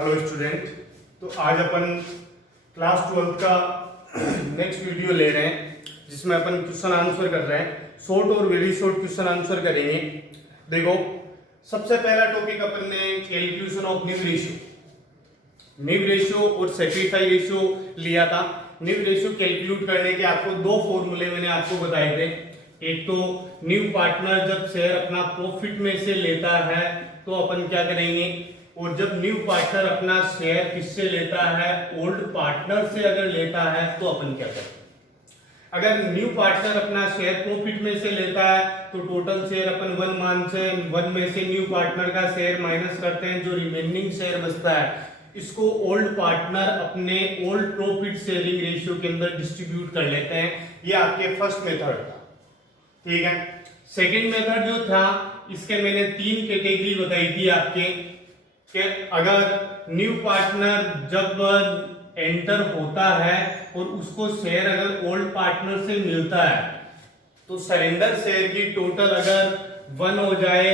Hello student. तो आज अपन class 12 का नेक्स्ट वीडियो ले रहे हैं जिसमें अपन क्वेश्चन आंसर कर रहे हैं। शॉर्ट और वेरी शॉर्ट क्वेश्चन आंसर करेंगे। देखो, सबसे पहला टॉपिक अपन ने कैलकुलेशन ऑफ न्यू रेशियो और सेक्रीफाई रेशियो लिया था। न्यू रेशियो कैलकुलेट करने के आपको दो फॉर्मूले मैंने आपको बताए थे। एक तो न्यू पार्टनर जब शेयर अपना प्रॉफिट में से लेता है तो अपन क्या करेंगे, और जब न्यू पार्टनर अपना शेयर किससे लेता है, ओल्ड पार्टनर से अगर लेता है तो अपन क्या करें। अगर न्यू पार्टनर अपना शेयर प्रॉफिट में से लेता है तो टोटल शेयर अपन 1 मान से 1 में से न्यू पार्टनर का शेयर माइनस करते हैं, जो रिमेनिंग शेयर बचता है इसको ओल्ड पार्टनर अपने ओल्ड प्रॉफिट शेयरिंग रेशियो के अंदर डिस्ट्रीब्यूट कर लेते हैं। ये आपके फर्स्ट मेथड था, ठीक है। सेकंड मेथड जो था इसके मैंने 3 कैटेगरी बताई थी आपके कि अगर न्यू पार्टनर जब एंटर होता है और उसको शेयर अगर ओल्ड पार्टनर से मिलता है तो सरेंडर शेयर की टोटल अगर 1 हो जाए,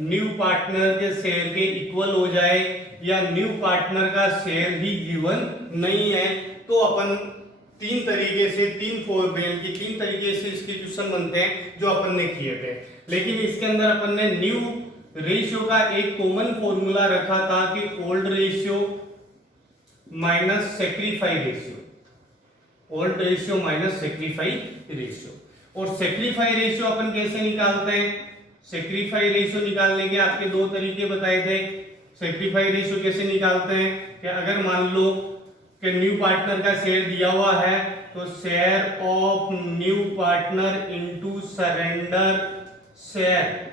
न्यू पार्टनर के शेयर के इक्वल हो जाए, या न्यू पार्टनर का शेयर ही गिवन नहीं है, तो अपन तीन तरीके से इसके क्वेश्चन बनते हैं जो अपन ने किए थे। लेकिन इसके अंदर अपन ने न्यू रेशियो का एक कॉमन फॉर्मूला रखा था कि old ratio minus sacrifice ratio, old ratio minus sacrifice ratio. और सेक्रीफाई रेशियो अपन कैसे निकालते हैं, सेक्रीफाई रेशियो निकालने के आपके दो तरीके बताए थे। सेक्रीफाई रेशियो कैसे निकालते हैं कि अगर मान लो कि न्यू पार्टनर का शेयर दिया हुआ है तो share of new partner into surrender share.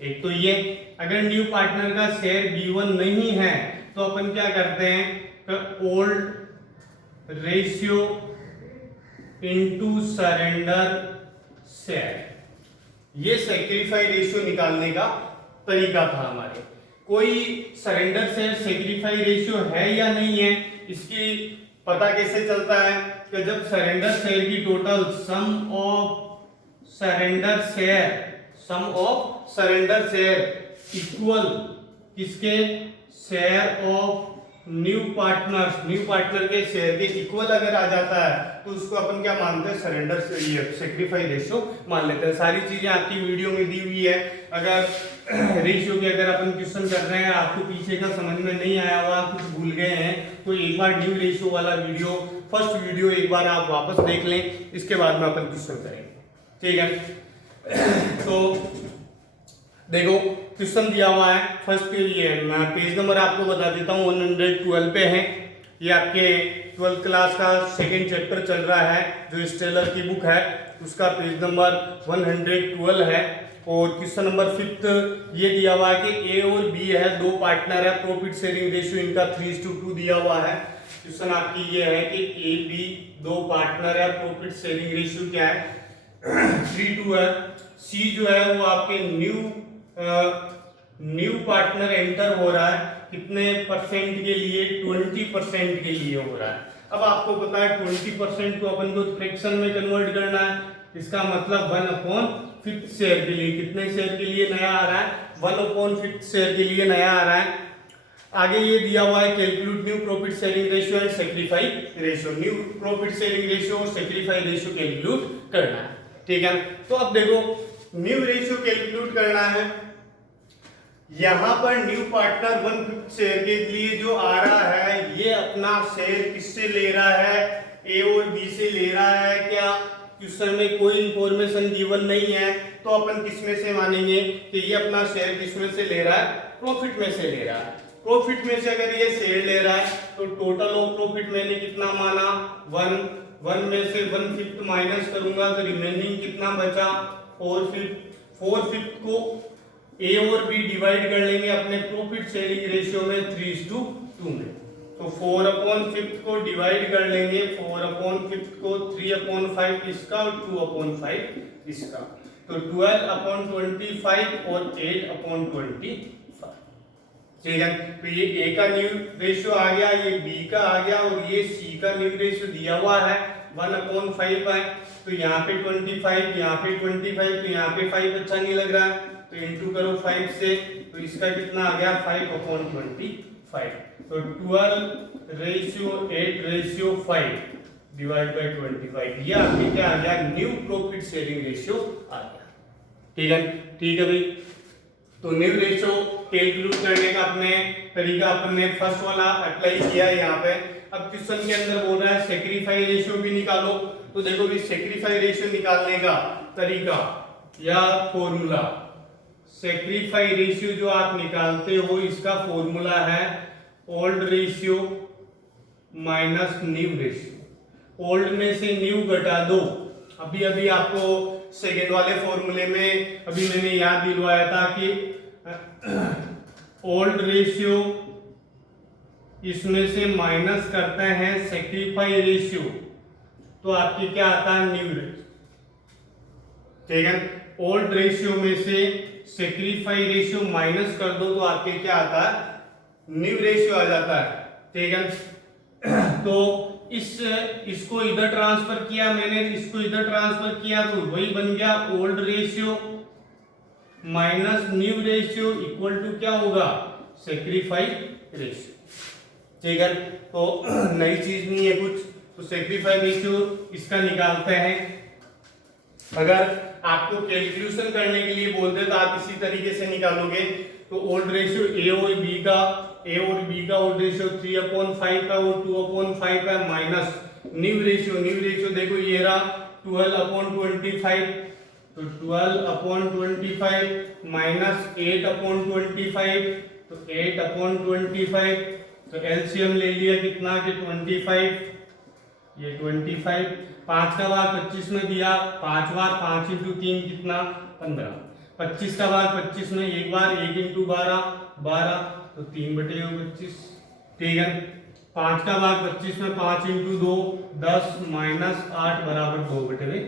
एक तो ये, अगर न्यू पार्टनर का शेयर गिवन नहीं है तो अपन क्या करते हैं कि old ratio into surrender share. ये सेक्रीफाई रेशियो निकालने का तरीका था हमारे। कोई सरेंडर शेयर सेक्रीफाई रेशियो है या नहीं है इसकी पता कैसे चलता है कि जब सरेंडर शेयर की total sum of surrender share equal किसके, शेयर ऑफ न्यू पार्टनर के शेयर के इक्वल अगर आ जाता है तो उसको अपन क्या मानते हैं, सरेंडर सेक्रीफाई रेशियो मान लेते हैं। सारी चीजें आपकी वीडियो में दी हुई है। अगर रेशियो के अगर अपन क्वेश्चन कर रहे हैं, आपको पीछे का समझ में नहीं आया हुआ, कुछ भूल गए हैं, तो एक बार न्यू रेशियो वाला वीडियो, फर्स्ट वीडियो एक बार आप वापस देख लें, इसके बाद में अपन क्वेश्चन करेंगे, ठीक है। तो देखो, क्वेश्चन दिया हुआ है फर्स्ट, ये मैं पेज नंबर आपको बता देता हूँ, 112 पे है। ये आपके 12th क्लास का सेकेंड चैप्टर चल रहा है जो स्टेलर की बुक है, उसका पेज नंबर 112 है। और क्वेश्चन नंबर 5 ये दिया हुआ है कि ए और बी है, दो पार्टनर है, प्रॉफिट शेयरिंग रेशियो इनका 3:2 दिया हुआ है। क्वेश्चन आपकी ये है कि ए बी दो पार्टनर है, प्रॉफिट शेयरिंग रेशियो क्या है, 3:2 है। सी जो है वो आपके न्यू पार्टनर एंटर हो रहा है, कितने परसेंट के लिए, 20% के लिए हो रहा है। अब आपको पता है 20% को अपन को फ्रैक्शन में कन्वर्ट करना है, इसका मतलब 1/5 शेयर के लिए, कितने शेयर के लिए नया आ रहा है, 1/5 शेयर के लिए नया आ रहा है। आगे ये दिया हुआ है calculate new profit sharing ratio and sacrifice ratio. New profit sharing ratio और सेक्रीफाई रेशियो कैलकुलेट करना है, ठीक है। तो अब देखो, न्यू रेशियो कैलकुलेट करना है। यहां पर न्यू पार्टनर 1/5 शेयर के लिए जो आ रहा है, ये अपना शेयर किससे ले रहा है, ए और बी से ले रहा है क्या, क्वेश्चन में कोई इंफॉर्मेशन गिवन नहीं है, तो अपन किसमें से मानेंगे कि ये अपना शेयर किसमें से ले रहा है, प्रॉफिट में से ले रहा है। प्रॉफिट में से अगर ये शेयर ले रहा है तो टोटल ऑफ प्रॉफिट मैंने कितना माना, 1 में से 1/5 माइनस करूंगा तो रिमेनिंग कितना बचा, 4/5 को ए और बी डिवाइड कर लेंगे अपने प्रॉफिट शेयरिंग रेशियो में 3:2 में, तो 4/5 को डिवाइड कर लेंगे, 4/5 को 3/5 इसका और 2/5 इसका, तो 12/25 और 8/25, ठीक है। तो ये ए का न्यू रेशियो आ गया, ये बी का आ गया, और ये सी का न्यू रेशियो दिया हुआ है 1/5 है। तो यहाँ पे 25, यहाँ पे 25, तो यहाँ पे 5 अच्छा नहीं लग रहा है, तो इंटू करो 5 से, तो इसका कितना आ गया 5/25। तो 12:8:5 डिवाइड बाई 25, ये आपके क्या आ गया, न्यू प्रॉफिट शेयरिंग रेशियो आ गया। ठीक है, ठीक है भाई। तो न्यू रेशियो कैलकुलेट करने का अपने तरीका अपने फर्स्ट वाला अप्लाई किया है यहाँ पे। अब क्वेश्चन के अंदर बोल रहा है सेक्रीफाई रेशियो भी निकालो। तो देखो भी सेक्रीफाई रेशियो निकालने का तरीका या फॉर्मूला, सेक्रीफाई रेशियो जो आप निकालते हो इसका फॉर्मूला है old ratio minus new ratio. Old में से न्यू घटा दो। अभी अभी आपको सेकेंड वाले फॉर्मूले में अभी मैंने याद दिलवाया था कि ओल्ड रेशियो इसमें से माइनस करते हैं सेक्रीफाई रेशियो, तो आपकी क्या आता है, न्यू रेशियो। ठीक है, ओल्ड रेशियो में से सेक्रीफाई रेशियो माइनस कर दो तो आपके क्या आता है, न्यू रेशियो आ जाता है। ठीक है, तो इसको इधर ट्रांसफर किया मैंने, इसको इधर ट्रांसफर किया तो वही बन गया old ratio minus new ratio equal to क्या होगा, सेक्रीफाई रेशियो। ठीक है, तो नई चीज नहीं है कुछ। तो सेक्रीफाई रेशियो इसका निकालते हैं। अगर आपको कैलकुलेशन करने के लिए बोलते तो आप इसी तरीके से निकालोगे। तो ओल्ड रेशियो ए और बी का ओल्ड रेशियो 3/5 का और 2/5 का माइनस न्यू रेशियो देखो ये रहा 12/25, तो 12/25 माइनस 8/25, तो 8/25, तो एलसीएम ले लिया कितना कि 25, ये 25, 5 का भाग 25 में दिया, 5 बार 5 × 3 कितना 15, 25 का भाग 25 में एक बार 1 × 12 12, तो 3/25। ठीक है, 5 का भाग 25 में 5 × 2 10 माइनस 8 बराबर 2/25।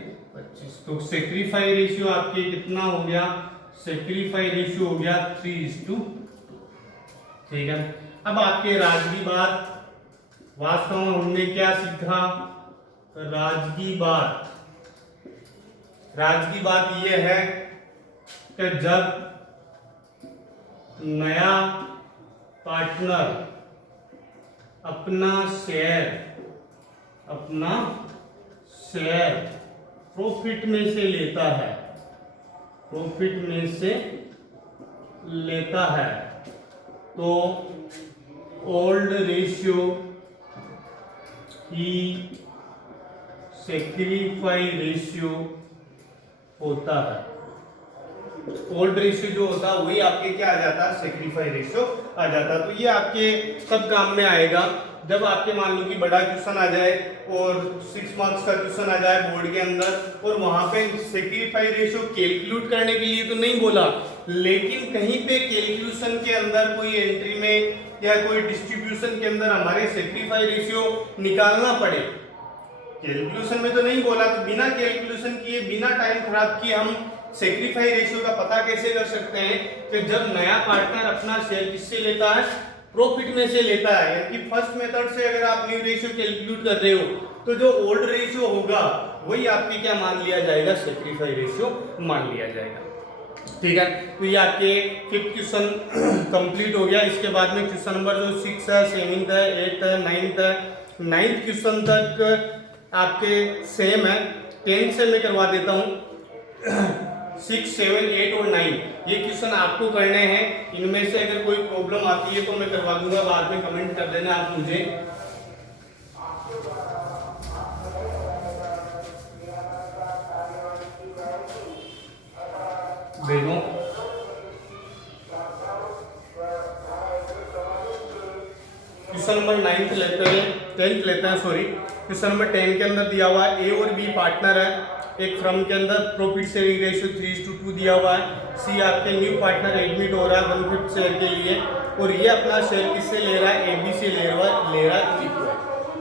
तो सेक्रीफाई रेशियो आपके कितना हो गया, सेक्रीफाई रेशियो हो गया 3:2। ठीक है, अब आपके राजगी बात, वास्तव में हमने क्या सीखा, राजगी बात ये है कि जब नया पार्टनर अपना शेयर प्रॉफिट में से लेता है तो ओल्ड रेशियो ही सेक्रीफाई रेशियो होता है। ओल्ड रेशियो जो होता है वही आपके क्या आ जाता है, सेक्रीफाई रेशियो आ जाता है। तो ये आपके सब काम में आएगा जब आपके मान लो कि बड़ा क्वेश्चन आ जाए और 6 मार्क्स का क्वेश्चन आ जाए बोर्ड के अंदर, और वहां पे सेक्रीफाई रेशियो कैलकुलेट करने के लिए तो नहीं बोला, लेकिन कहीं पे कैलकुलेशन के अंदर कोई एंट्री में या कोई डिस्ट्रीब्यूशन के अंदर हमारे सेक्रीफाई रेशियो निकालना पड़े, कैलकुलेशन में तो नहीं बोला, तो बिना कैलकुलेशन किए बिना टाइम खराब किए हम सेक्रीफाई रेशियो का पता कैसे कर सकते हैं कि जब नया पार्टनर अपना शेयर किससे लेता है, प्रॉफिट में से लेता है। यानी कि फर्स्ट मेथड से अगर आप न्यू रेशियो कैलकुलेट कर रहे हो तो जो ओल्ड रेशियो होगा वही आपके क्या मान लिया जाएगा, सेक्रीफाई रेशियो मान लिया जाएगा। ठीक है, तो ये आपके 5th क्वेश्चन कंप्लीट हो गया। इसके बाद में क्वेश्चन नंबर जो 6 है, 7th है, 8th है, 9th है, 9th क्वेश्चन तक आपके सेम है। 10th से मैं करवा देता हूँ। 6, 7, 8 और 9 ये क्वेश्चन आपको करने हैं। इनमें से अगर कोई प्रॉब्लम आती है तो मैं करवा दूंगा, बाद में कमेंट कर देना आप मुझे। देखो क्वेश्चन नंबर 9 लेते हैं, 10 लेते हैं, सॉरी। क्वेश्चन नंबर 10 के अंदर दिया हुआ है ए और बी पार्टनर है एक फर्म के अंदर, प्रॉफिट शेयरिंग रेशियो 3:2 दिया हुआ है। सी आपके न्यू पार्टनर एडमिट हो रहा है 1/5 शेयर के लिए, और ये अपना शेयर किससे ले रहा है, ए बी से ले रहा है इक्वल।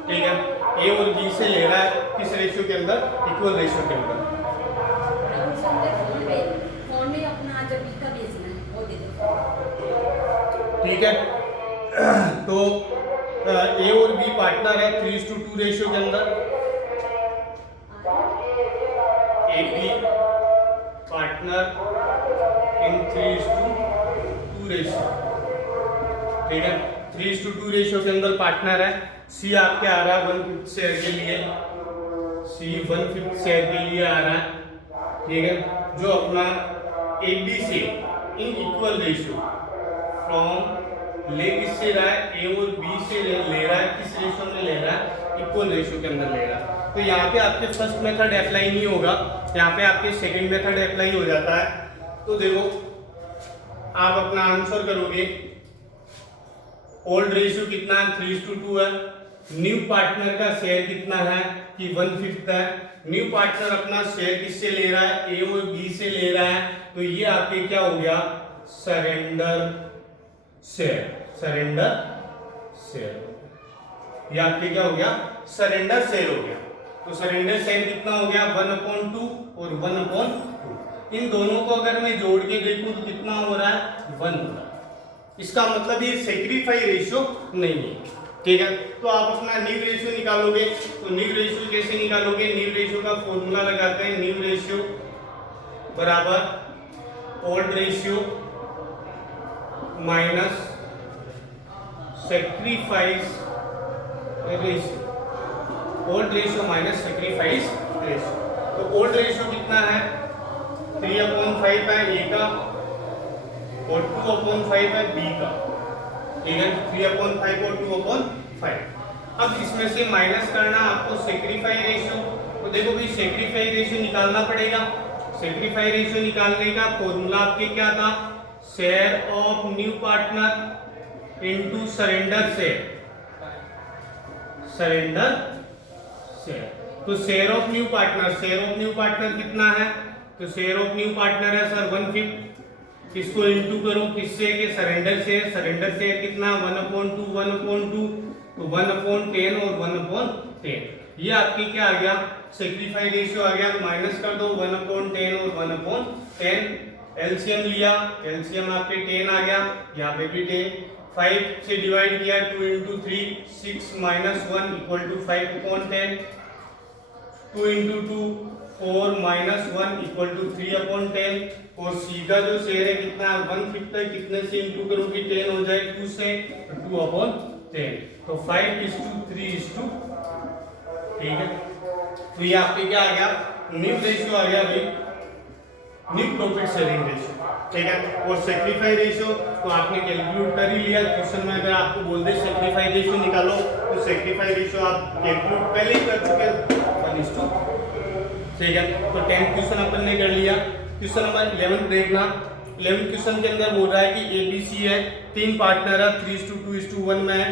ठीक है, ए और बी से ले रहा है किस रेशियो के अंदर, इक्वल रेशियो के अंदर। ठीक है, तो ए और बी पार्टनर है 3:2 रेशियो के अंदर, A B partner in 3:2 ratio. ठीक है, 3:2 रेशियो के अंदर पार्टनर है। सी आपके आ रहा है 1/5 शेयर के लिए, सी 1/5 शेयर के लिए आ रहा है, ठीक है। जो अपना ए बी से इन इक्वल रेशियो फ्रॉम ले किससे रहा है, ए और बी से ले रहा है, किस रेशियो में ले रहा है, इक्वल रेशियो के अंदर ले रहा है। तो यहाँ पे आपके फर्स्ट मेथड अप्लाई नहीं होगा, यहाँ पे आपके सेकंड मेथड अप्लाई हो जाता है। तो देखो आप अपना आंसर करोगे, ओल्ड रेशियो कितना है 3:2 है, न्यू पार्टनर का शेयर कितना है कि 1/5 है। न्यू पार्टनर अपना शेयर किससे ले रहा है, ए और बी से ले रहा है, तो ये आपके क्या हो गया, सरेंडर शेयर, सरेंडर शेयर, ये आपके क्या हो गया, सरेंडर शेयर हो गया। तो सरेंडर शेयर कितना हो गया 1/2 और 1/2। इन दोनों को अगर मैं जोड़ के देखूं तो कितना हो रहा है 1 हो रहा है। इसका मतलब ये सेक्रीफाई रेशियो नहीं है, ठीक है। तो आप अपना न्यू रेशियो निकालोगे, तो न्यू रेशियो कैसे निकालोगे, न्यू रेशियो का फॉर्मूला लगाते हैं, न्यू रेशियो बराबर old ratio minus sacrifice ratio, old ratio minus sacrifice ratio. तो ओल्ड रेशियो कितना है 3/5 है ए का और 2/5 है बी का, ठीक है। 3/5 और 2/5। अब इसमें से माइनस करना आपको सेक्रीफाई रेशियो। तो देखो भाई सेक्रीफाई रेशियो निकालना पड़ेगा। सेक्रीफाई रेशियो निकालने का फॉर्मूला आपके क्या था, share of new partner into surrender share, surrender share. तो share of new partner, share of new partner कितना है, तो शेयर ऑफ न्यू पार्टनर है सर 1/5, इसको इंटू करो किससे के सरेंडर शेयर, सरेंडर शेयर कितना 1/2, 1/2, तो 1/10 और 1/10। ये आपकी क्या आ गया, सेक्रीफाई रेशियो आ गया। तो माइनस कर दो 1/10 और 1/10, एलसीएम लिया, एलसीएम आपके 10 आ गया, यहाँ पे भी 10, 5 से डिवाइड किया 2 × 3 6 - 1 = 5/10, 2 × 2 4 - 1 = 3/10। और सी का जो शेयर है कितना 1/5 है, कितने से इंटू करोगे 10 हो जाए 2 से, 2/10, तो 5:3, ठीक है। तो ये आपके क्या आ गया, न्यू रेशियो आ गया भाई, न्यू प्रॉफिट शेयरिंग रेशियो, ठीक है। और सेक्रीफाई रेशियो तो आपने कैलकुलेट कर ही लिया। क्वेश्चन में अगर आपको बोल दे सेक्रीफाई रेशियो निकालो, तो सेक्रीफाई रेशियो आप कैलकुलेट पहले ही कर चुके, 1:2, ठीक है। तो 10th क्वेश्चन अपन ने कर लिया। क्वेश्चन नंबर 11 देखना। 11th क्वेश्चन के अंदर बोल रहा है कि ABC है, 3 पार्टनर है, 3:2 में है।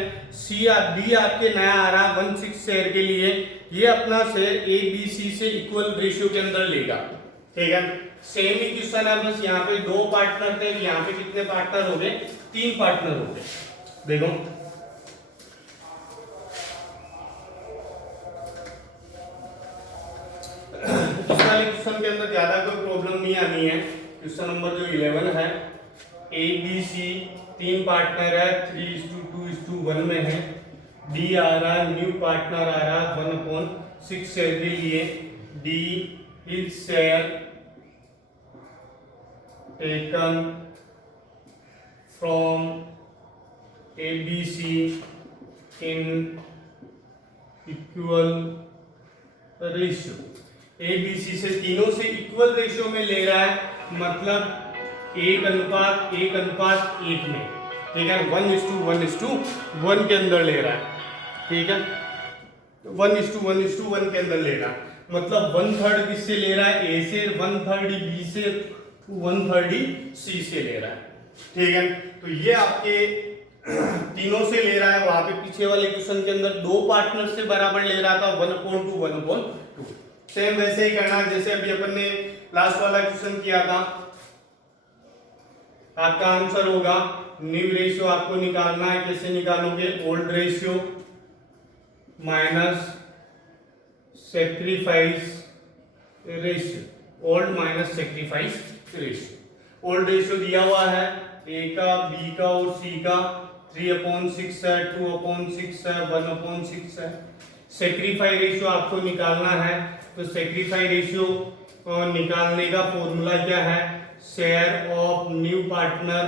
बी आपके नया आ रहा है 1/6 शेयर के लिए, ये अपना शेयर ABC से इक्वल रेशियो के अंदर लेगा, ठीक है। सेम ही क्वेश्चन है, बस यहाँ पे 2 पार्टनर थे, यहाँ पे कितने पार्टनर हो गए, 3 पार्टनर हो गए। देखो इस वाले क्वेश्चन के अंदर ज्यादा कोई प्रॉब्लम नहीं आनी है। क्वेश्चन नंबर जो 11 है, ABC 3 पार्टनर है, 3:2 में है। डी आ रहा है, न्यू पार्टनर आ रहा है 1/6 शेयर के लिए। D is share taken from ABC in equal ratio. ABC से तीनों से इक्वल रेशियो में ले रहा है, मतलब 1:1:1 में, ठीक है। 1:1:1 के अंदर ले रहा है, ठीक है। 1:1:1 के अंदर ले रहा है, मतलब 1/3 किससे ले रहा है, ए से, 1/3 बी से, 1/3 सी से ले रहा है, ठीक है। तो ये आपके तीनों से ले रहा है। वहां पे पीछे वाले क्वेश्चन के अंदर 2 पार्टनर से बराबर ले रहा था 1/2, 1/2। सेम वैसे ही करना जैसे अभी अपन ने लास्ट वाला क्वेश्चन किया था। आपका आंसर होगा न्यू रेशियो आपको निकालना है, कैसे निकालोगे, old ratio minus sacrifice ratio, old minus sacrifice ratio. Old ratio दिया हुआ है ए का, बी का और सी का, 3/6 है, 2/6 है, 1/6 है। सेक्रीफाई रेशियो आपको निकालना है, तो सेक्रीफाई रेशियो निकालने का फॉर्मूला क्या है, share of new partner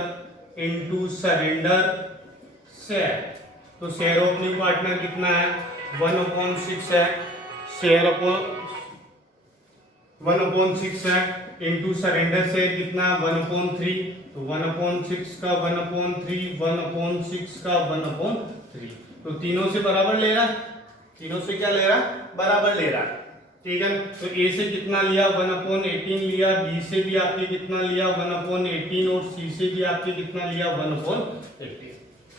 into surrender से है, तो शेयर ऑफ न्यू पार्टनर कितना है 1/6 है, शेयर अपॉन 1/6 है इंटू सरेंडर शेयर कितना 1/3, तो 1/6 का 1/3 1/6 का 1/3, तो तीनों से बराबर ले रहा, तीनों से क्या ले रहा बराबर ले रहा, ठीक है। तो ए से कितना लिया 1/18 लिया, बी से भी आपने कितना लिया 1/18 और सी से भी आपने कितना लिया 1/18,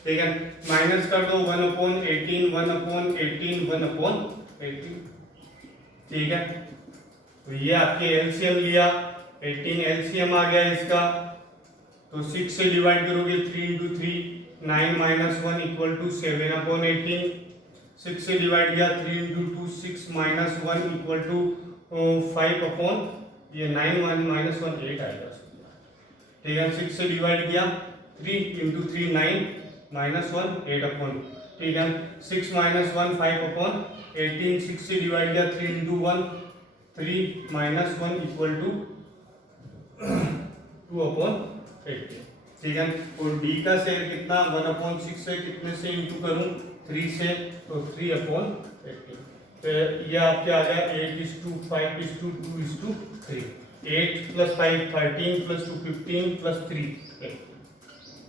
ठीक है। माइनस कर दो 1/18 1/18 1/18, ठीक है। तो ये आपके एलसीएम लिया 18 एलसीएम आ गया इसका, तो 6 से डिवाइड करोगे 3 इंटू 3 9 माइनस 1 इक्वल टू 7/18, 6 से डिवाइड किया 3 into 2 6 minus 1 equal to 5 upon ये 9 1 माइनस 1 8 आएगा, ठीक है। 6 से डिवाइड किया 3 इंटू 3 9 माइनस 1 8 अपॉन, ठीक है। 6 माइनस 1 5 अपॉन 18, 6 से डिवाइड किया 3 इंटू 1 3 माइनस 1 इक्वल टू 2/18, ठीक है। और डी का शेयर कितना 1/6 है, कितने से इंटू करूं 3 से, तो 3/18, तो ये आपके आ गया 8:5:2:3, 8 + 5 13 + 2 15 + 3,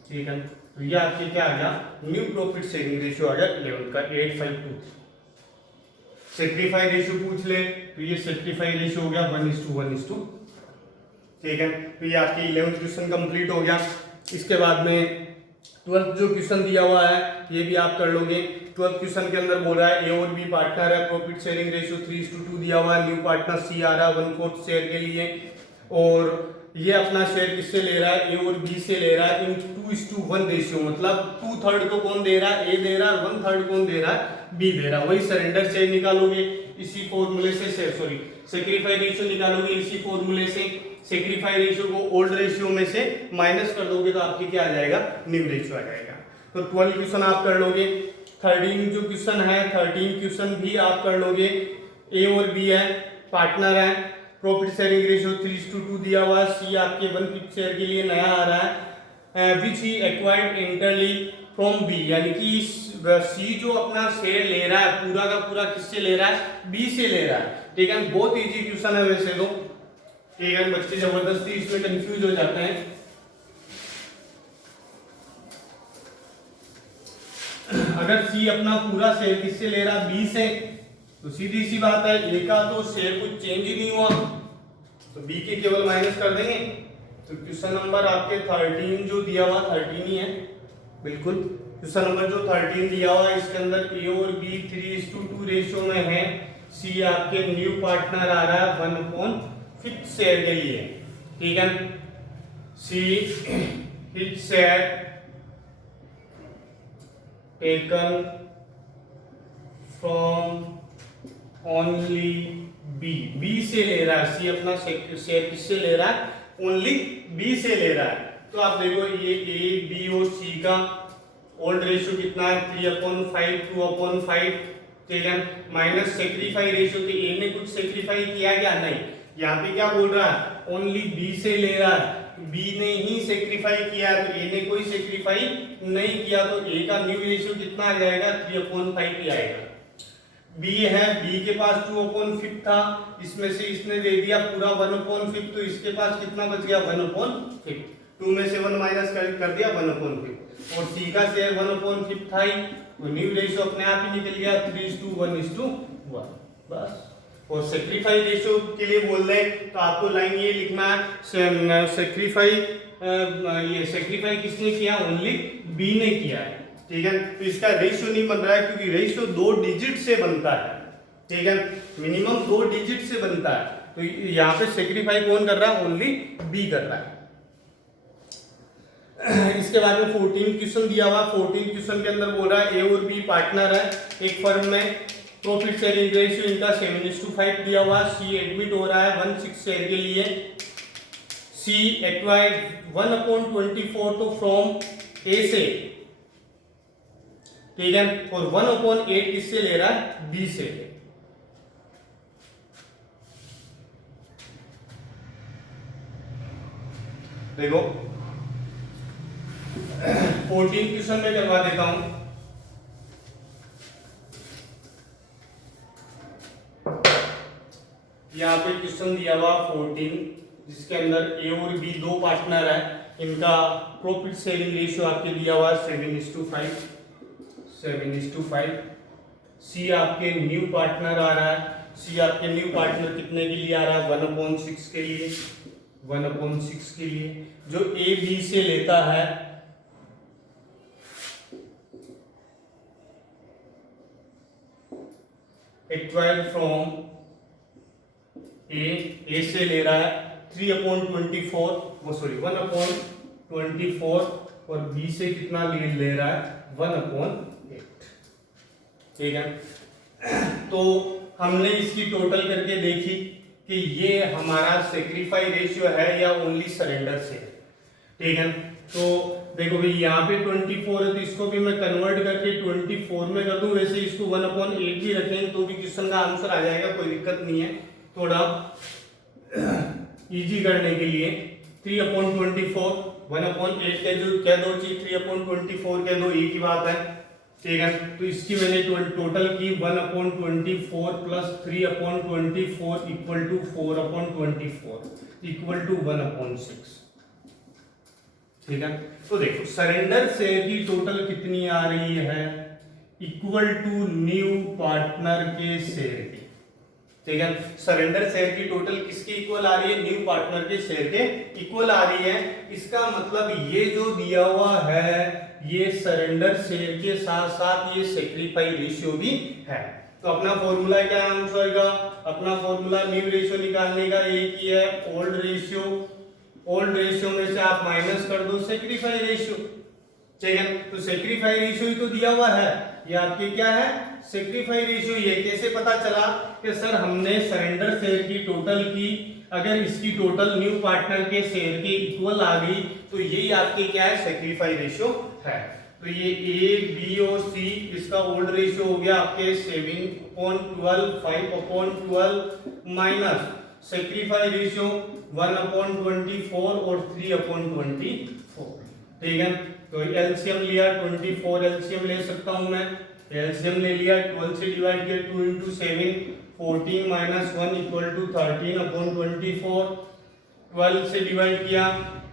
ठीक है। तो ये आपके क्या आ गया न्यू प्रॉफिट शेयरिंग रेशियो आ गया 11 का 8:5:2। सेक्रीफाई रेशियो पूछ ले तो ये सेक्रीफाई रेशियो हो गया 1:1:2, ठीक है। तो ये आपकी 11th क्वेश्चन कंप्लीट हो गया। इसके बाद में 12th जो क्वेश्चन दिया हुआ है ये भी आप कर लोगे। 12th क्वेश्चन के अंदर बोल रहा है ए और बी पार्टनर है, प्रॉफिट शेयरिंग रेशियो 3:2 दिया हुआ है, न्यू पार्टनर सी आ रहा है 1/4 शेयर के लिए, और ये अपना शेयर किससे ले रहा है ए और बी से ले रहा है इन 2:1 रेशियो, मतलब 2/3 को कौन दे रहा है ए दे रहा है, 1/3 कौन दे रहा है बी दे रहा है। वही सरेंडर शेयर निकालोगे इसी फॉर्मूले से, सॉरी सेक्रीफाई रेशियो निकालोगे इसी फॉर्मूले से, सेक्रीफाई रेशियो को ओल्ड रेशियो में से माइनस कर दोगे तो आपकी क्या आ जाएगा न्यू रेशियो आ जाएगा। तो 12 क्वेश्चन आप कर लोगे। 13 जो क्वेश्चन है 13 क्वेश्चन भी आप कर लोगे। ए और बी है पार्टनर है, प्रॉफिट शेयरिंग रेशियो 3:2 दिया हुआ, सी आपके 1/5 शेयर के लिए नया आ रहा है, विच ही एक्वायर्ड इंटरली फ्रॉम बी, यानी कि सी जो अपना शेयर ले रहा है पूरा का पूरा किससे ले रहा है बी से ले रहा है, ठीक है। बहुत इजी क्वेश्चन है वैसे तो, ठीक है। बच्चे जबरदस्ती इसमें कंफ्यूज हो जाते हैं। अगर सी अपना पूरा शेयर किससे ले रहा है बी से, तो सीधी सी बात है ए का तो शेयर कुछ चेंज ही नहीं हुआ, तो बी के केवल माइनस कर देंगे। तो क्वेश्चन नंबर आपके 13 जो दिया हुआ 13 ही है बिल्कुल। क्वेश्चन नंबर जो 13 दिया हुआ है इसके अंदर ए और बी 3:2 रेशियो में है, सी आपके न्यू पार्टनर आ रहा है 1/5 शेयर के लिए, ठीक है। C which share taken from only B, B से ले रहा है, सी अपना शेयर किससे ले रहा है ओनली बी से ले रहा है। तो आप देखो ये ए बी और सी का ओल्ड रेशियो कितना है 3/5 2/5, ठीक है, माइनस सेक्रीफाई रेशियो के ए ने कुछ सेक्रीफाई किया क्या नहीं, यहाँ पे क्या बोल रहा है ओनली बी से ले रहा है, बी ने ही सेक्रीफाई किया है, तो ए ने कोई सेक्रीफाई नहीं किया, तो ए का न्यू रेशियो कितना आ जाएगा 3/5 ही आएगा। बी है, बी के पास 2/5 था, इसमें से इसने दे दिया पूरा 1/5, तो इसके पास कितना बच गया 1/5, 2 में से 1 माइनस कर दिया 1/5, और सी का शेयर 1/5 था ही, तो न्यू रेशियो अपने आप ही निकल गया 3:1:1 बस। और सेक्रीफाई रेशियो के लिए बोल रहे तो आपको लाइन ये लिखना है सेक्रीफाई, ये सेक्रीफाई किसने किया ओनली बी ने किया है, ठीक है। तो इसका रेशियो नहीं बन रहा है क्योंकि रेशियो 2 डिजिट से बनता है, ठीक है, मिनिमम 2 डिजिट से बनता है, तो यहाँ पे सेक्रीफाई कौन कर रहा है ओनली बी कर रहा है। इसके बाद में 14 क्वेश्चन दिया हुआ, 14 क्वेश्चन के अंदर बोल रहा है ए और बी पार्टनर है एक फर्म में, प्रॉफिट शेयरिंग रेशियो इनका 7:5 दिया हुआ, सी एडमिट हो रहा है 1/6 शेयर के लिए, सी एक्वायर्ड 1/24 तो फ्रॉम ए से, ठीक है, और 1/8 किससे ले रहा है बी से। देखो 14 क्वेश्चन में करवा देता हूं। यहाँ पे क्वेश्चन दिया हुआ 14, जिसके अंदर ए और बी दो पार्टनर है, इनका प्रॉफिट शेयरिंग रेशियो आपके दिया हुआ 7:5। सी आपके न्यू पार्टनर आ रहा है। सी आपके न्यू पार्टनर कितने के लिए आ रहा है? 1/6 के लिए। 1/6 के लिए जो ए बी से लेता है, एक्वायर्ड फ्रॉम ए से ले रहा है 3/24, वो सॉरी 1/24, और बी से कितना ले रहा है? 1/8। ठीक है, तो हमने इसकी टोटल करके देखी कि ये हमारा सेक्रीफाई रेशियो है या ओनली सरेंडर से। ठीक है, तो देखो भाई यहाँ पे 24 है, तो इसको भी मैं कन्वर्ट करके 24 में कर दूं। वैसे इसको 1/8 भी रखें तो भी क्वेश्चन का आंसर आ जाएगा, कोई दिक्कत नहीं है। थोड़ा इजी करने के लिए 3/24, 1/8 कह दो, क्या दो चीज 3/24 कह दो, एक ही बात है। ठीक है, तो इसकी मैंने टोटल की 1/24 plus 3/24 equal to 4/24 equal to 1/6। ठीक है, तो देखो सरेंडर शेयर की टोटल कितनी आ रही है? इक्वल टू न्यू पार्टनर के शेयर की। ठीक है, सरेंडर शेयर की टोटल किसके इक्वल आ रही है? न्यू पार्टनर के शेयर के इक्वल आ रही है। इसका मतलब ये जो दिया हुआ है ये सरेंडर शेयर के साथ साथ ये सेक्रीफाई रेशियो भी है। तो अपना फॉर्मूला क्या है आंसर का? अपना फॉर्मूला न्यू रेशियो निकालने का एक ही है, ओल्ड रेशियो। ओल्ड रेशियो में से आप माइनस कर दो सेक्रीफाई रेशियो। ठीक है, तो सेक्रीफाई रेशियो ही तो दिया हुआ है, ये आपके क्या है? Sacrifice ratio. ये कैसे पता चला कि सर हमने सरेंडर शेयर की टोटल की, अगर इसकी टोटल न्यू पार्टनर के शेयर के इक्वल आ गई तो यही आपके क्या है? सेक्रीफाई रेशियो है। तो ये ए बी और सी, इसका ओल्ड रेशियो हो गया आपके 7/12, 5/12 माइनस सेक्रीफाई रेशियो 1/24 और 3/24। ठीक है, तो एलसीएम लिया 24, एलसीएम ले सकता हूं मैं, एलसीएम ले लिया, 12 से डिवाइड किया 2 × 7, 14 - 1 इक्वल टू 13/24। 12 से डिवाइड किया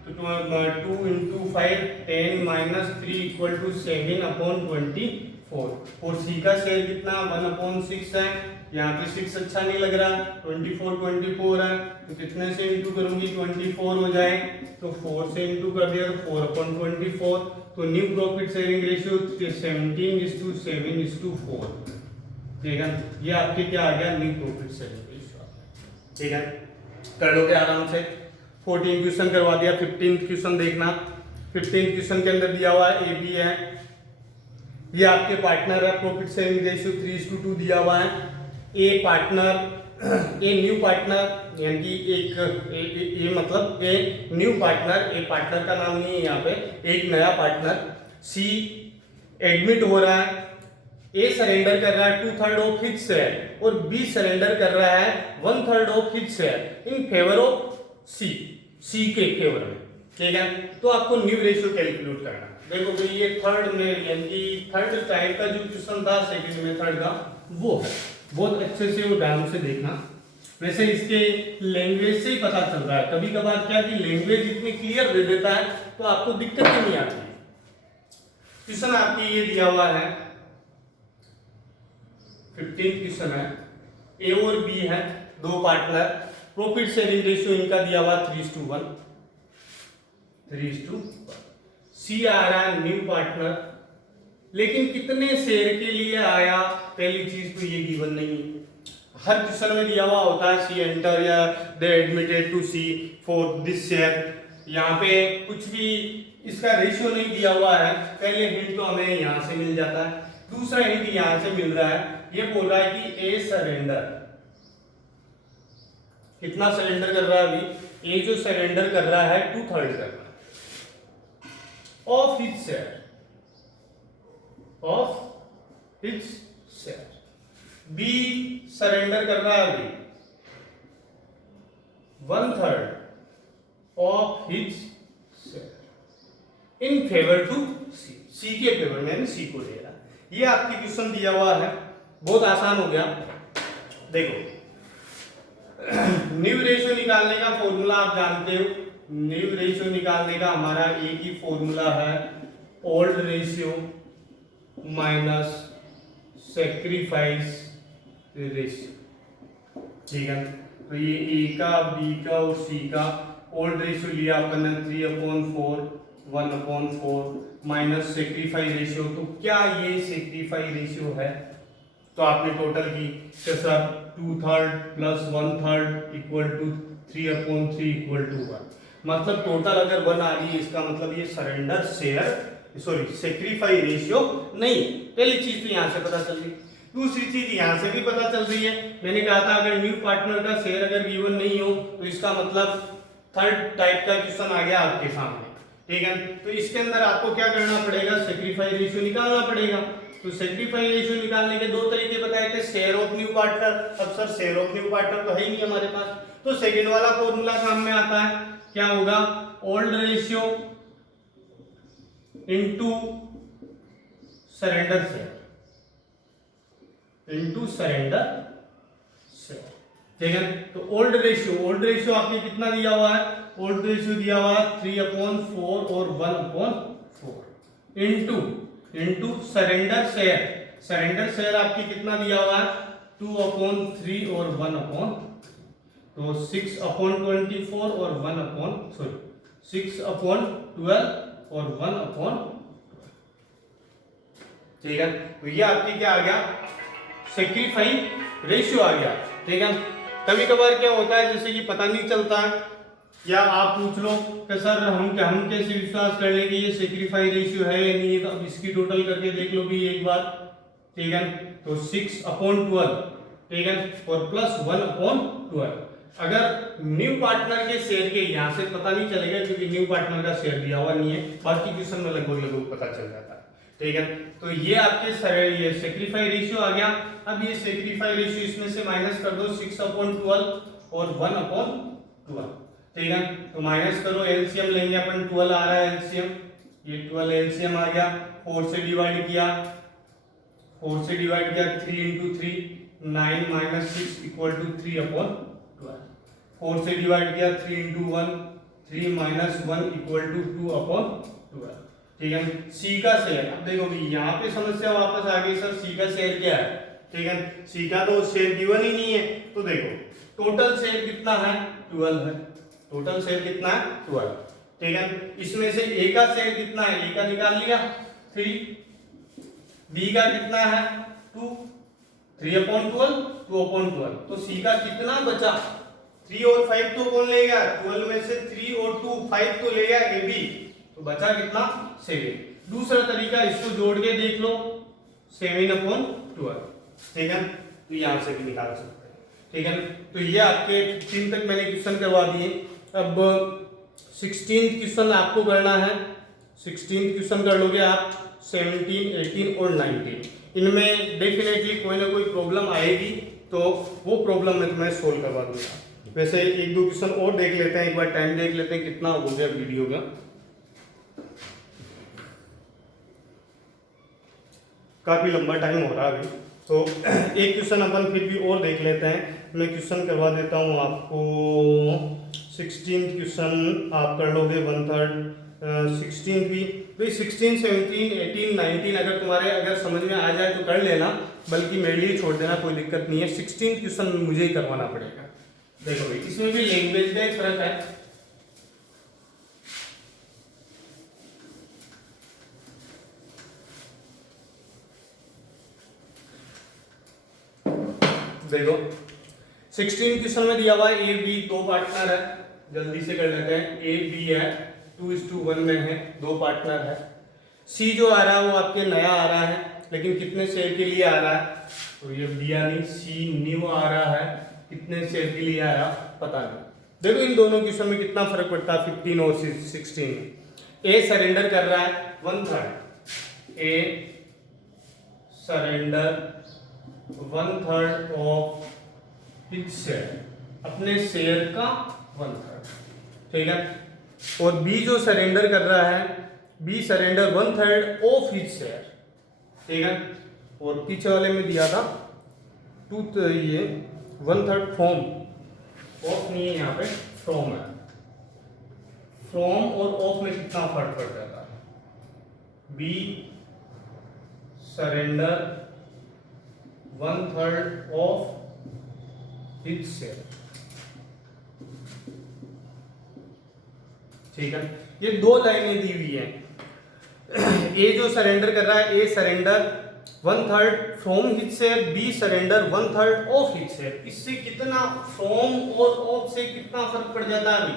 तो 2 × 5, 10 - 3 इक्वल टू 7/24। और सी का शेयर कितना? 1/6 है। यहाँ पे 6 अच्छा नहीं लग रहा, 24 है, तो कितने से इंटू करूंगी? 24 हो जाए, तो 4 से इंटू कर दिया तो 4/24। तो न्यू प्रॉफिट शेयरिंग रेशियो 17:7:4। ठीक है, ये आपके क्या आ गया? New profit sharing ratio. ठीक है, कर लोगे आराम से। 14 क्वेश्चन करवा दिया। 15th क्वेश्चन देखना। 15th क्वेश्चन के अंदर दिया हुआ है ए बी है, ये आपके पार्टनर है, प्रॉफिट शेयरिंग रेशियो 3:2 दिया हुआ है। ए पार्टनर, ए न्यू पार्टनर, यानी कि ए मतलब a new partner, A partner का नाम नहीं है यहाँ पे, एक नया पार्टनर। सी एडमिट हो रहा है, ए सरेंडर कर रहा है 2/3 ऑफ हिज शेयर और बी सरेंडर कर रहा है 1/3 of his share in favour of C, C के फेवर में। ठीक है, तो आपको न्यू रेशियो कैलकुलेट करना। देखो भाई ये थर्ड में, यानी कि थर्ड टाइप का जो क्वेश्चन था सेकंड मेथड का, वो है। बहुत अच्छे से वो ध्यान से देखना। वैसे इसके लैंग्वेज से ही पता चल रहा है, कभी कभार क्या कि लैंग्वेज इतनी क्लियर दे देता है तो आपको दिक्कत ही नहीं आती। क्वेश्चन आपके ये दिया हुआ है, 15th क्वेश्चन है, ए और बी है दो पार्टनर, प्रॉफिट शेयरिंग रेशियो इनका दिया हुआ 3:1। सी आ रहा है न्यू पार्टनर, लेकिन कितने शेयर के लिए आया? पहली चीज तो ये गिवन नहीं है। हर क्वेश्चन में दिया हुआ होता है सी एंटर या they admitted to C for this share. यहाँ पे कुछ भी इसका रेशियो नहीं दिया हुआ है। पहले हिंट तो हमें यहाँ से मिल जाता है, दूसरा हिंट यहाँ से मिल रहा है। ये बोल रहा है कि ए सरेंडर कितना सरेंडर कर रहा है? अभी ए जो सरेंडर कर रहा है 2/3 कर रहा है of his share, of his share. B surrender कर रहा है अभी 1/3 of his share. In favour to C, C के फेवर में सी को ले रहा है। ये आपकी क्वेश्चन दिया हुआ है, बहुत आसान हो गया। देखो न्यू रेशियो निकालने का फॉर्मूला आप जानते हो, न्यू रेशियो निकालने का हमारा एक ही फॉर्मूला है, old ratio minus sacrifice ratio, ठीक है। तो ये ए का, बी का और सी का ओल्ड रेशियो लिया अपन ने 3/4 1/4 माइनस सेक्रीफाई रेशियो। तो क्या ये सेक्रीफाई रेशियो है? तो आपने टोटल की तो sir 2/3 plus 1/3 equal to 3/3 equal to 1। मतलब टोटल अगर 1 आ रही है इसका मतलब ये सरेंडर शेयर सेक्रीफाई रेशियो नहीं। पहली चीज तो यहाँ से पता चल रही। दूसरी चीज यहाँ से भी पता चल रही है, मैंने कहा था अगर न्यू पार्टनर का शेयर अगर गिवन नहीं हो तो इसका मतलब थर्ड टाइप का क्वेश्चन आ गया आपके सामने, ठीक है। तो इसके अंदर आपको क्या करना पड़ेगा, सेक्रीफाई रेशियो निकालना पड़ेगा। तो सेक्रीफाई रेशियो निकालने के दो तरीके बताए थे, शेयर ऑफ न्यू पार्टनर। अब sir share of new partner तो है ही नहीं हमारे पास, तो सेकंड वाला फॉर्मूला काम में आता है, क्या होगा, old ratio into surrender share into surrender share, ठीक है। तो ओल्ड रेशियो आपने कितना दिया हुआ है, ओल्ड रेशियो दिया हुआ है 3/4 और 1/4 इनटू सरेंडर शेयर आपकी कितना दिया हुआ है 2/3 और 1/, तो 6/24 और 6/12 और 1/, ठीक है। तो ये आपकी क्या आ गया, सेक्रीफाई रेशियो आ गया, ठीक है। कभी कभार क्या होता है जैसे कि पता नहीं चलता है, या आप पूछ लो कि सर हम कैसे विश्वास कर लेंगे ये सेक्रीफाई रेशियो है या नहीं है, तो अब इसकी टोटल करके देख लो भी एक बार, ठीक है। तो 6/12, ठीक है, और प्लस 1/12। अगर न्यू पार्टनर के शेयर के यहां से पता नहीं चलेगा क्योंकि न्यू पार्टनर का शेयर दिया हुआ नहीं है, बाकी क्वेश्चन में लगभग पता चल जाता है, ठीक है। तो ये आपके ये सेक्रीफाई रेशियो आ गया। अब ये सेक्रीफाई रेशियो इसमें से माइनस कर दो 6/12 और 1/12, ठीक है। तो माइनस करो, एलसीएम लेंगे अपन, 12 आ रहा है एलसीएम, ये 12 एलसीएम आ गया, 4 से डिवाइड किया 3 into 3 9 minus 6 equal to 3/12, 4 से डिवाइड किया 3 into 1 3 minus 1 equal to 2/12, ठीक है। सी का शेयर, अब देखो भाई यहाँ पे समस्या वापस आ गई, सर सी का शेयर क्या है, ठीक है। सी का तो शेयर गिवन ही नहीं है, तो देखो टोटल शेयर कितना है 12 है, टोटल शेयर कितना है 12, ठीक है। इसमें से ए का शेयर कितना है, ए का निकाल लिया 3, बी का कितना है 2, 3/12 2/12, तो सी का कितना बचा 3 और 5 तो कौन लेगा, 12 में से 3 और 2 5 तो लेगा ए बी, तो बचा कितना 7। दूसरा तरीका इसको जोड़ के देख लो 7/12, ठीक है। तो यहां से भी निकाल सकते हैं, ठीक है। तो ये आपके 15 तक मैंने क्वेश्चन करवा दिए। अब 16th क्वेश्चन आपको करना है, 16th क्वेश्चन कर लोगे आप, 17 18 और 19 इनमें डेफिनेटली कोई ना कोई प्रॉब्लम आएगी, तो वो प्रॉब्लम मैं तुम्हें सोल्व करवा दूंगा। वैसे एक दो क्वेश्चन और देख लेते हैं, एक बार टाइम देख लेते हैं कितना हो गया वीडियो का। काफी लंबा टाइम हो रहा है अभी, तो एक क्वेश्चन अपन फिर भी और देख लेते हैं। मैं क्वेश्चन करवा देता हूँ आपको, 16th क्वेश्चन आप कर लोगे 1/3, 16 भी भाई 16 17 18 19 अगर तुम्हारे अगर समझ में आ जाए तो कर लेना, बल्कि मेरे लिए छोड़ देना, कोई दिक्कत नहीं है। 16th क्वेश्चन मुझे ही करवाना पड़ेगा। देखो भाई इसमें भी लैंग्वेज का एक फर्क है, देखो 16 क्वेश्चन में दिया हुआ है ए बी दो पार्टनर है, जल्दी से कर लेते हैं। ए बी है 2:1 में है, दो पार्टनर है। सी जो आ रहा है वो आपके नया आ रहा है, लेकिन कितने शेयर के लिए आ रहा है, तो ये दिया नहीं, सी न्यू आ रहा है, कितने शेयर के लिए आ रहा पता नहीं। देखो इन दोनों क्वेश्चन में कितना फर्क पड़ता है 15 और 16। ए सरेंडर कर रहा है 1/3, ए सरेंडर 1/3 ऑफ हिज शेयर, अपने शेयर का 1/3, ठीक है। और बी जो सरेंडर कर रहा है B surrender 1/3 of his share, ठीक है। और पीछे वाले में दिया था ये 1/3 फ्रॉम, ऑफ नहीं है यहाँ पे, फ्रॉम है। फ्रॉम और ऑफ में कितना फर्क पड़ जाता है? B surrender 1/3 of his share, ठीक है। ये दो लाइनें दी हुई हैं। ए जो सरेंडर कर रहा है, A surrender 1/3 from his share, B surrender 1/3 of his share. इससे कितना फ्रॉम और ऑफ से कितना फर्क पड़ जाता है? अभी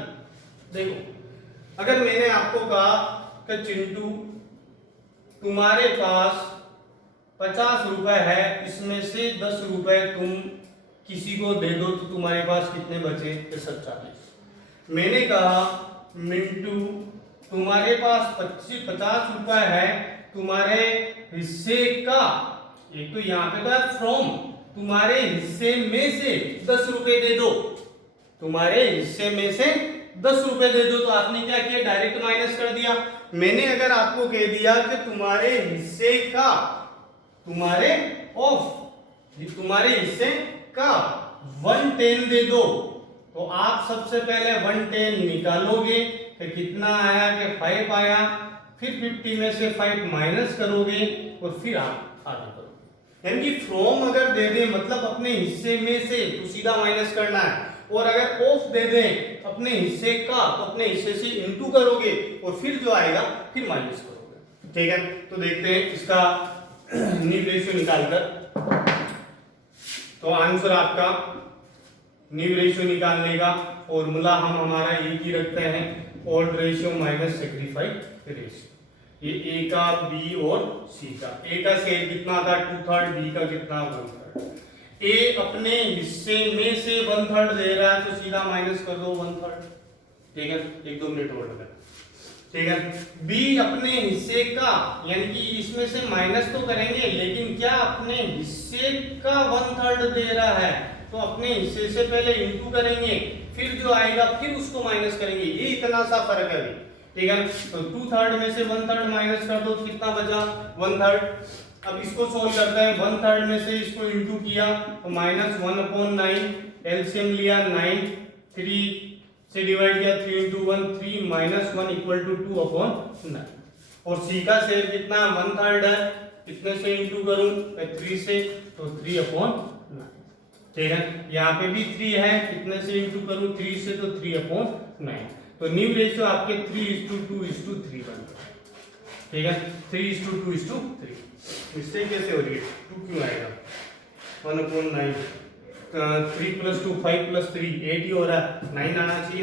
देखो, अगर मैंने आपको कहा कि चिंटू तुम्हारे पास 50 रुपए है, इसमें से 10 रुपए तुम किसी को दे दो, तो तुम्हारे पास कितने बचे? 40। मैंने कहा मिंटू तुम्हारे पास 50 रुपए है, तुम्हारे हिस्से का, एक तो यहाँ पे था फ्रॉम, तुम्हारे हिस्से में से 10 रुपए दे दो, तुम्हारे हिस्से में से 10 रुपए दे दो। तो आपने क्या किया? डायरेक्ट माइनस कर दिया। मैंने अगर आपको कह दिया कि तुम्हारे हिस्से का, तुम्हारे ऑफ, तुम्हारे हिस्से का 110 दे दो, तो आप सबसे पहले 110 निकालोगे कि कितना आया, कि 5 आया, फिर 50 में से 5 माइनस करोगे और फिर आप आगे करोगे। यानी कि फ्रॉम अगर दे दे मतलब अपने हिस्से में से, तो सीधा माइनस करना है, और अगर ऑफ दे दे अपने हिस्से का, तो अपने हिस्से से इनटू करोगे और फिर जो आएगा फिर माइनस करोगे, ठीक है। तो देखते हैं इसका नीव रेशियो निकालकर। तो आंसर आपका नीव रेशियो निकालने का फॉर्मूला हम हमारा एक ही रखते हैं, odd ratio minus sacrifice ratio. ये ए का, बी और सी का। ए का शेयर कितना था? 2/3, बी का कितना? 1/3। ए अपने हिस्से में से 1/3 दे रहा है, तो सीधा माइनस कर दो 1/3, ठीक है। 1-2 मिनट और लगा, ठीक है। बी अपने हिस्से का, यानी कि इसमें से माइनस तो करेंगे, लेकिन क्या अपने हिस्से का 1/3 दे रहा है, तो अपने हिस्से से पहले इंटू करेंगे, फिर जो आएगा फिर उसको माइनस करेंगे। ये इतना सा फर्क है अभी, ठीक है। तो 2/3 में से 1/3 माइनस कर दो, तो कितना बचा? 1/3। अब इसको सोल्व करते हैं। 1/3 में से इसको इंटू किया तो -1/9, एलसीएम लिया 9, 3 से डिवाइड किया, 3 × 1 3 -1 = 2/9। और सी का शेयर कितना? 1/3 है, कितने से इंटू करूं? 3 से, तो 3/9, ठीक है। यहाँ पे भी 3 है, कितने से इंटू करूं? 3 से, तो 3/9। तो न्यू रेशियो आपके 3:2:3 बन गया, ठीक है। 3:2:3। मिस्टेक कैसे हो रही है? 2 क्यों आएगा? 1/9, 3 + 2 5 + 3 8 ही हो रहा है, 9 आना चाहिए।